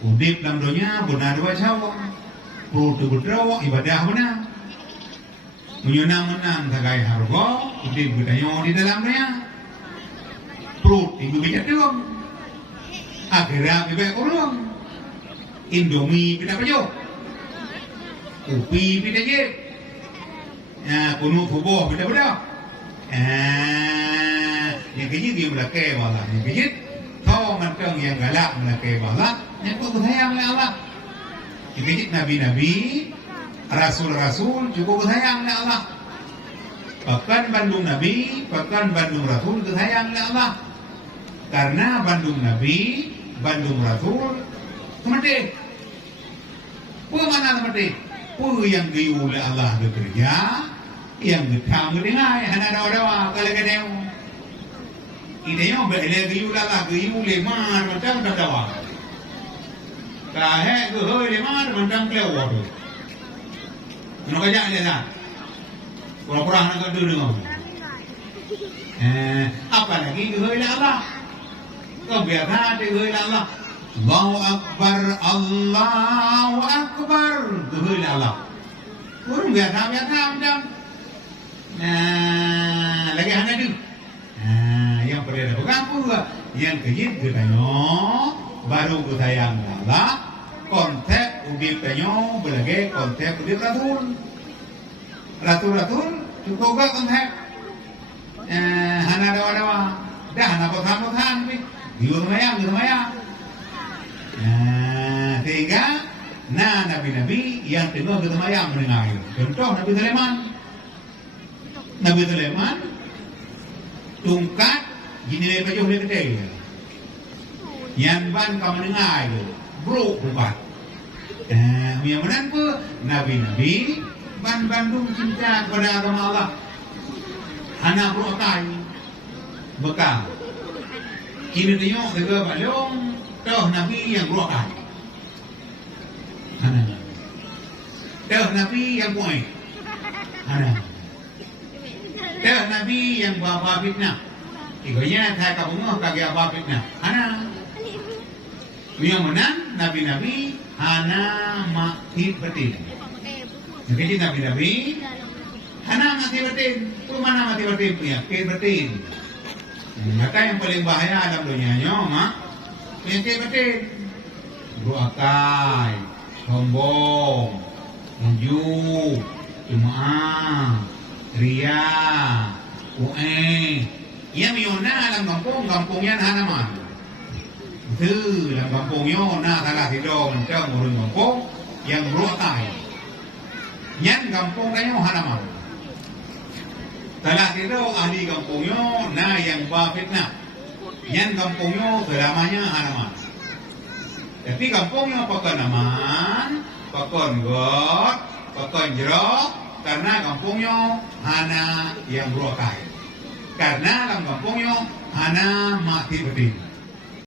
Udip dalam dunia benar dua cawa. Perut berdrawak ibadah benar. Menyenang-menang tagai harga. Udip bertanya di dalamnya. Perut ibu bijak doang. Akhirat ibadah kurang. Indomie pita pejo. Upi pita je. Kuno fuboh pita bedah. Yang kejit dia melakai bala. Yang kejit kau manteng yang galak melakai bala. Yang kau bersayang oleh Allah. Yang kejit nabi-nabi, rasul-rasul cukup bersayang oleh Allah. Bahkan Bandung Nabi, bahkan Bandung Rasul bersayang oleh Allah. Karena Bandung Nabi, Bandung Rasul kemati. Pua mana kemati? Pua yang diu oleh Allah bekerja, yang ditang dengai hana dawa-dawa kalau kadang. Idenya bele diu oleh Allah diu lemar macam dawa. Kahe gehoi lemar macam kelewat. Nak kerja ni lah. Pura-pura nak kerja dengan. Apa lagi gehoi oleh Allah? Kebiasaan gehoi oleh Allah. Allahu Akbar, Allahu Akbar. Gehoi oleh Allah. Kurang biasa macam. Lagi hana tu. Yang pada pegang pula. Yang kejit katanya baru sayang Allah. Konteks udip tanyo belage konteks udip rasul. Rasul cukup gak konteks. Hana dawa-dawa. Dah hana potan-potan ni. Di rumah. Sehingga nabi-nabi yang tengah bersemayam mendengar. Contoh Nabi Sulaiman. Nabi Sulaiman tungkat gini pajuh dia kecil. Yang ban kau mendengar itu bro buat. Yang mana pun nabi-nabi bandung cinta kepada agama Allah. Anak berotai bekal. Kini tengok juga balong toh nabi yang berotai. Anak. Toh nabi yang kuat. Anak. Toh nabi yang bawa fitnah. Ikonya saya kabungah kaki apa fitnah. Anak. Yang menang nabi-nabi hana mati betin. Jadi nabi-nabi hana mati betin. Tu mana mati betin punya? Betin. Maka yang paling bahaya dalam dunianya mak penyakit betin. Durakai, sombong, maju, jemaah, ria, Yang miona dalam kampungnya hana mati. Thứ là kampung yo na tala tido mencang urun kampung yang berotai. Nyan kampung kayo hanaman. Tala tido ahli kampung yo na yang ba fitnah. Nyan kampung yo selamanya hanaman. Tapi kampung yo pakon aman, pakon got, pakon jerok karena kampung yo hana yang berotai. Karena dalam kampung yo hana mati betin.